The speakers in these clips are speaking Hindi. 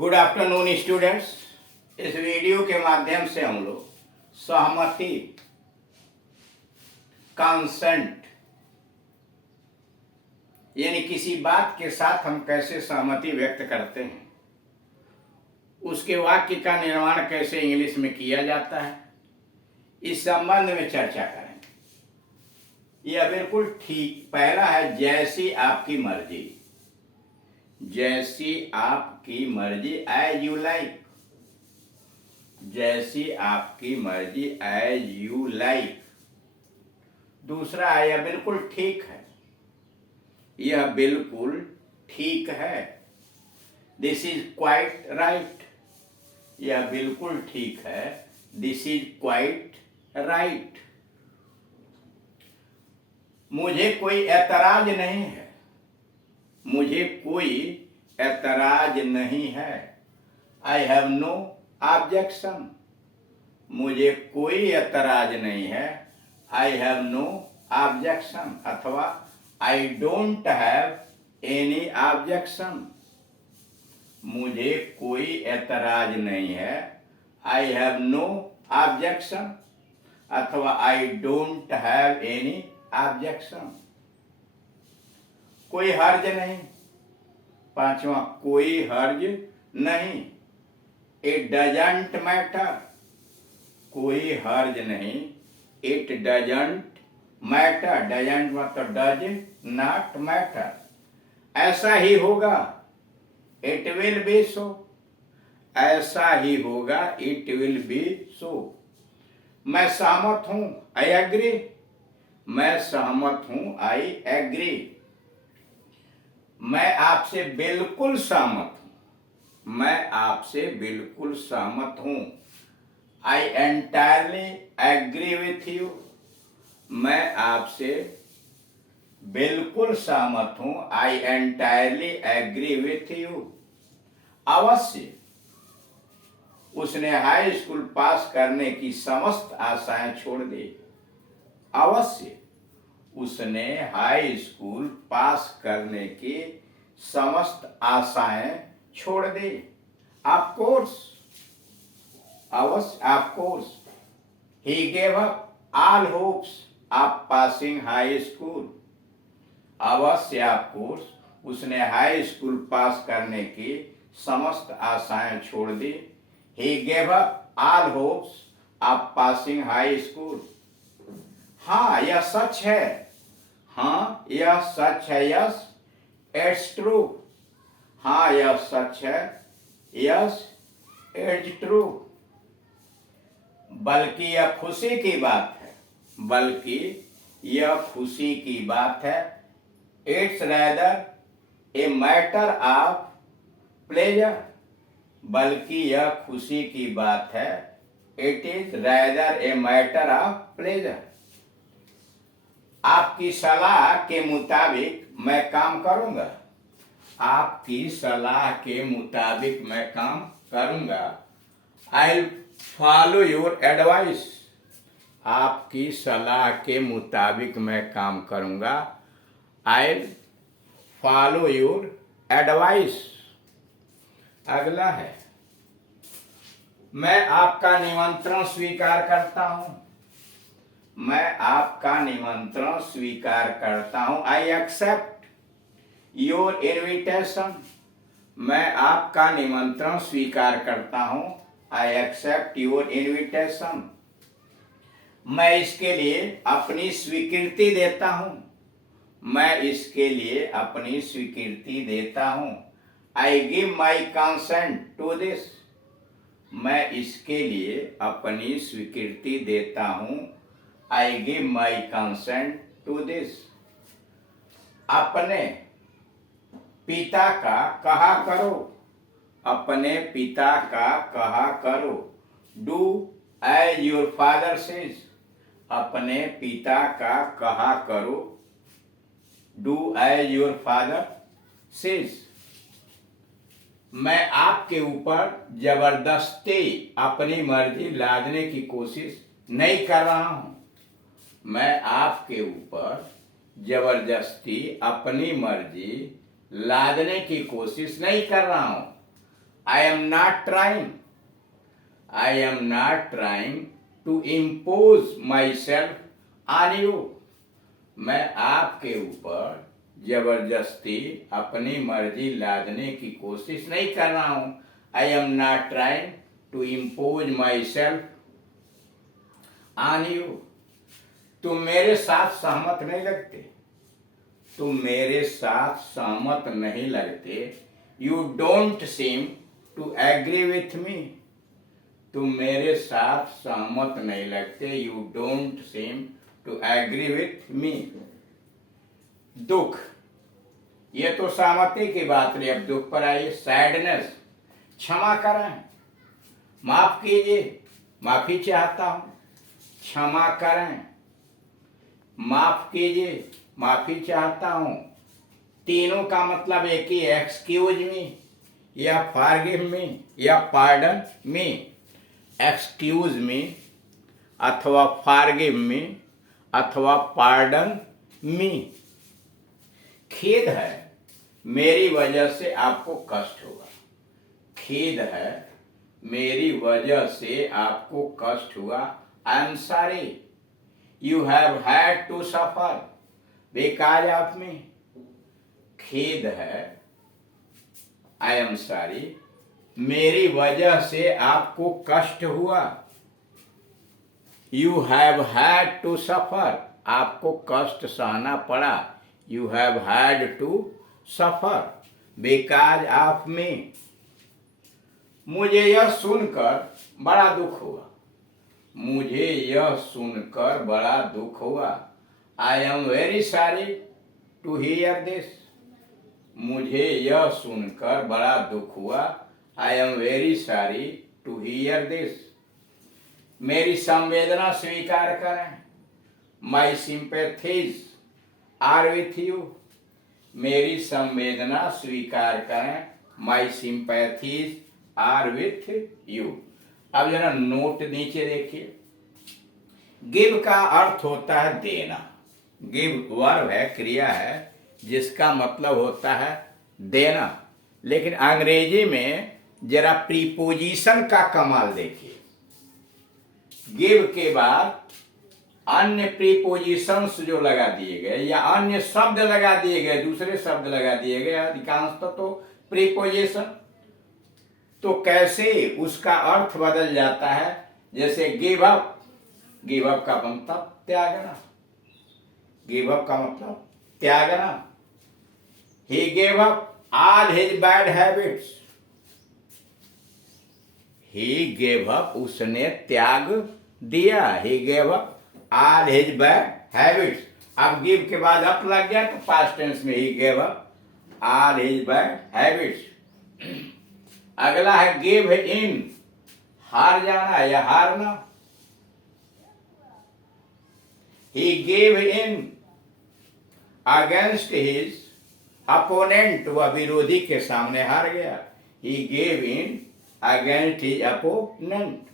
Good afternoon students. इस वीडियो के माध्यम से हम लोग सहमति, कंसेंट यानी किसी बात के साथ हम कैसे सहमति व्यक्त करते हैं, उसके वाक्य का निर्माण कैसे इंग्लिश में किया जाता है, इस संबंध में चर्चा करेंगे। यह बिल्कुल ठीक। पहला है जैसी आपकी मर्जी, जैसी आपकी मर्जी, एज यू लाइक, जैसी आपकी मर्जी, एज यू लाइक। दूसरा है यह बिल्कुल ठीक है, यह बिल्कुल ठीक है, दिस इज क्वाइट राइट, यह बिल्कुल ठीक है, दिस इज क्वाइट राइट। मुझे कोई ऐतराज नहीं है, मुझे कोई ऐतराज नहीं है, आई हैव नो ऑब्जेक्शन, मुझे कोई ऐतराज नहीं है, आई हैव नो ऑब्जेक्शन, अथवा I don't have any objection, मुझे कोई ऐतराज नहीं है, आई हैव नो ऑब्जेक्शन, अथवा I don't have any objection. कोई हर्ज नहीं। पांचवा, कोई हर्ज नहीं, इट डजंट मैटर, कोई हर्ज नहीं, इट डजंट मैटर, डजंट मतलब डज नॉट मैटर, ऐसा ही होगा, इट विल बी सो, ऐसा ही होगा, इट विल बी सो। मैं सहमत हूं, आई एग्री, मैं सहमत हूं, आई एग्री। मैं आपसे बिल्कुल सहमत हूं, मैं आपसे बिल्कुल सहमत हूं, आई एंटायरली एग्री विथ यू, मैं आपसे बिल्कुल सहमत हूं, आई एंटायरली एग्री विथ यू। अवश्य उसने हाई स्कूल पास करने की समस्त आशाएं छोड़ दी, अवश्य उसने हाई स्कूल पास करने की समस्त आशाएं छोड़ दी, ऑफ कोर्स, अवश्य, of course. He gave up all hopes of passing high school, अवश्य, ऑफ कोर्स उसने हाई स्कूल पास करने की समस्त आशाएं छोड़ दी, he gave up all hopes of passing high school. हाँ यह सच है, हाँ यह सच है, यस इट्स ट्रू, हाँ यह सच है, यस इट्स ट्रू। बल्कि यह खुशी की बात है, बल्कि यह खुशी की बात है, it's rather a matter of pleasure, बल्कि यह खुशी की बात है, it is rather a matter of pleasure. आपकी सलाह के मुताबिक मैं काम करूंगा, आपकी सलाह के मुताबिक मैं काम करूंगा, आई फॉलो योर एडवाइस, आपकी सलाह के मुताबिक मैं काम करूंगा, आई फॉलो योर एडवाइस। अगला है मैं आपका निमंत्रण स्वीकार करता हूं, मैं आपका निमंत्रण स्वीकार करता हूं, आई एक्सेप्ट योर इनविटेशन, मैं आपका निमंत्रण स्वीकार करता हूं, आई एक्सेप्ट योर इनविटेशन। मैं इसके लिए अपनी स्वीकृति देता हूं, मैं इसके लिए अपनी स्वीकृति देता हूं, I give my consent to this, मैं इसके लिए अपनी स्वीकृति देता हूं, I give my consent to this. अपने पिता का कहा करो, अपने पिता का कहा करो, do as your father says, अपने पिता का कहा करो, do as your father says. मैं आपके ऊपर जबरदस्ती अपनी मर्जी लादने की कोशिश नहीं कर रहा हूं, मैं आपके ऊपर जबरदस्ती अपनी मर्जी लादने की कोशिश नहीं कर रहा हूं, I am not trying to impose myself on you. मैं आपके ऊपर जबरदस्ती अपनी मर्जी लादने की कोशिश नहीं कर रहा हूं। I am not trying to impose myself on you. तुम मेरे साथ सहमत नहीं लगते, तुम मेरे साथ सहमत नहीं लगते। You don't seem to agree with me. तुम मेरे साथ सहमत नहीं लगते। You don't seem to agree with me. दुख, ये तो सहमति की बात रही, अब दुख पर आइए। सैडनेस, क्षमा करें, माफ कीजिए, माफी चाहता हूं। क्षमा करें, माफ कीजिए, माफी चाहता हूं। तीनों का मतलब एक ही है, एक्सक्यूज मी या फॉरगिव मी या पार्डन मी। एक्सक्यूज मी अथवा फॉरगिव मी अथवा पार्डन मी। खेद है, मेरी वजह से आपको कष्ट होगा। खेद है, मेरी वजह से आपको कष्ट हुआ। I am sorry you have had to suffer because of me. खेद है, आई एम सॉरी, मेरी वजह से आपको कष्ट हुआ। You have had to suffer, आपको कष्ट सहना पड़ा। You have had to suffer because of me. मुझे यह सुनकर बड़ा दुख हुआ। मुझे यह सुनकर बड़ा दुख हुआ। I am very sorry to hear this. मुझे यह सुनकर बड़ा दुख हुआ। I am very sorry to hear this. मेरी संवेदना स्वीकार करें। My sympathies are with you. मेरी संवेदना स्वीकार करें। My sympathies are with you. अब जरा नोट नीचे देखिए। गिव का अर्थ होता है देना। गिव वर्ब है, क्रिया है, जिसका मतलब होता है देना। लेकिन अंग्रेजी में जरा प्रीपोजिशन का कमाल देखिए। गिव के बाद अन्य प्रीपोजिशंस जो लगा दिए गए या अन्य शब्द लगा दिए गए, दूसरे शब्द लगा दिए गए, अधिकांशतः तो प्रीपोजिशन, तो कैसे उसका अर्थ बदल जाता है। जैसे गिव अप, गिव अप का मतलब त्यागना। गिव अप का मतलब त्यागना। ही gave up all his bad habits. ही गेव अप, उसने त्याग दिया। ही gave up all his bad habits. अब गिव के बाद अप लग गया तो पास्ट टेंस में ही gave up all his bad habits. अगला है गिव इन, हार जाना या हारना। He gave in against his opponent, वह विरोधी के सामने हार गया। He gave in against his opponent.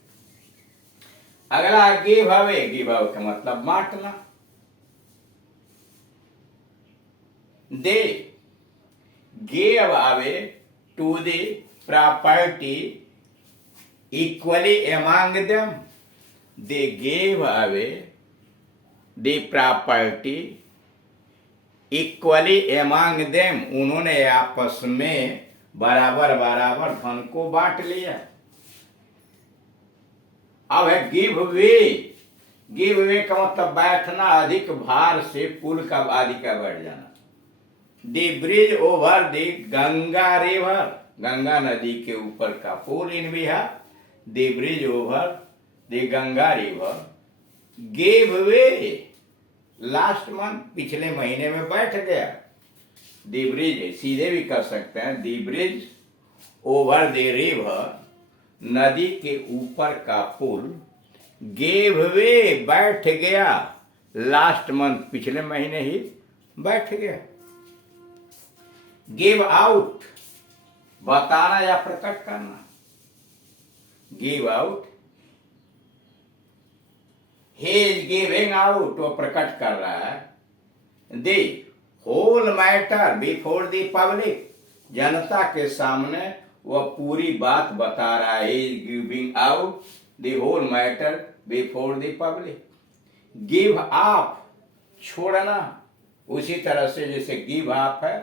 अगला गिव अवे, गिव अवे का मतलब बांटना। They gave away to the property equally among them. They gave away the property equally among them. उन्होंने आपस में बराबर बराबर धन को बांट लिया। अब है गिव वे। गिव वे का मतलब बैठना, अधिक भार से पुल का आदि का बढ़ जाना। The bridge over the Ganga river, Ganga नदी के ऊपर का पुल in Bihar. The bridge over the Ganga river gave way last month, पिछले महीने में बैठ गया। द ब्रिज सीधे भी कर सकते हैं, the bridge over the river, नदी के ऊपर का पुल, गेव वे बैठ गया, लास्ट मंथ पिछले महीने ही बैठ गया। गिव आउट बताना या प्रकट करना। Give out, he is giving out, वो प्रकट कर रहा है। The whole matter before the public, जनता के सामने वह पूरी बात बता रहा है, is giving out the whole matter before the public. Give up, छोड़ना, उसी तरह से जैसे गिव अप है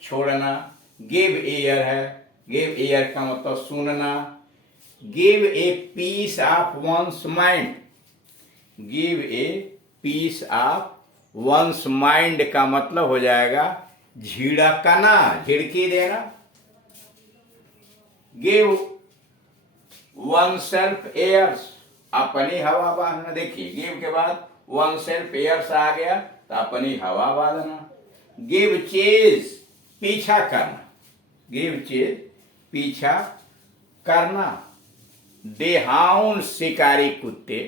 छोड़ना, गिव ईयर है, गिव ईयर का मतलब सुनना, give a piece of one's mind, give a piece of one's mind का मतलब हो जाएगा झिड़कना, झिड़की देना। गिव वन सेल्फ एयर्स, अपनी हवा बहाना। देखिए गिव के बाद वन सेल्फ एयर्स आ गया तो अपनी हवा बहाना। गिव चेज, पीछा करना, गिव चेज पीछा करना। दे हाउंड, शिकारी कुत्ते,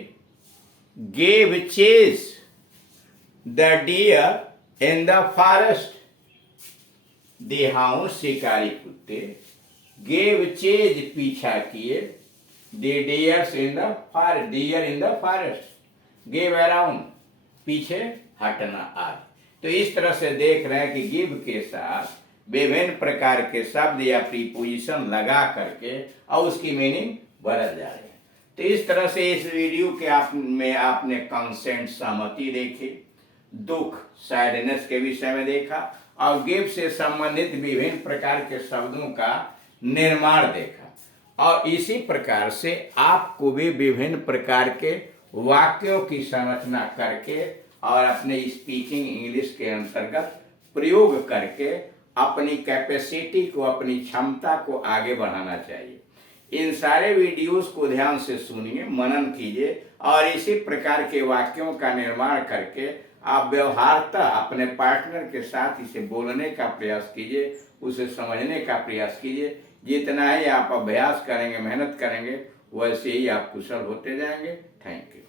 give chase the deer in the forest. They hound, शिकारी कुत्ते, गिव चेज पीछा किए, the deers in the forest, deer in the forest, give around पीछे हटना आदि। तो इस तरह से देख रहे हैं कि गिव के साथ विभिन्न प्रकार के शब्द या प्रीपोजिशन लगा करके और उसकी मीनिंग बदल जा रही है। तो इस तरह से इस वीडियो के आपने कंसेंट, सहमति देखे, दुख, सैडनेस के विषय में देखा और गिव से संबंधित विभिन्न प्रकार के शब्दों का निर्माण देखा। और इसी प्रकार से आपको भी विभिन्न प्रकार के वाक्यों की संरचना करके और अपने स्पीकिंग इंग्लिश के अंतर्गत प्रयोग करके अपनी कैपेसिटी को, अपनी क्षमता को आगे बढ़ाना चाहिए। इन सारे वीडियोस को ध्यान से सुनिए, मनन कीजिए और इसी प्रकार के वाक्यों का निर्माण करके आप व्यवहारतः अपने पार्टनर के साथ इसे बोलने का प्रयास कीजिए, उसे समझने का प्रयास कीजिए। जितना ही आप अभ्यास करेंगे, मेहनत करेंगे, वैसे ही आप कुशल होते जाएंगे। Thank you.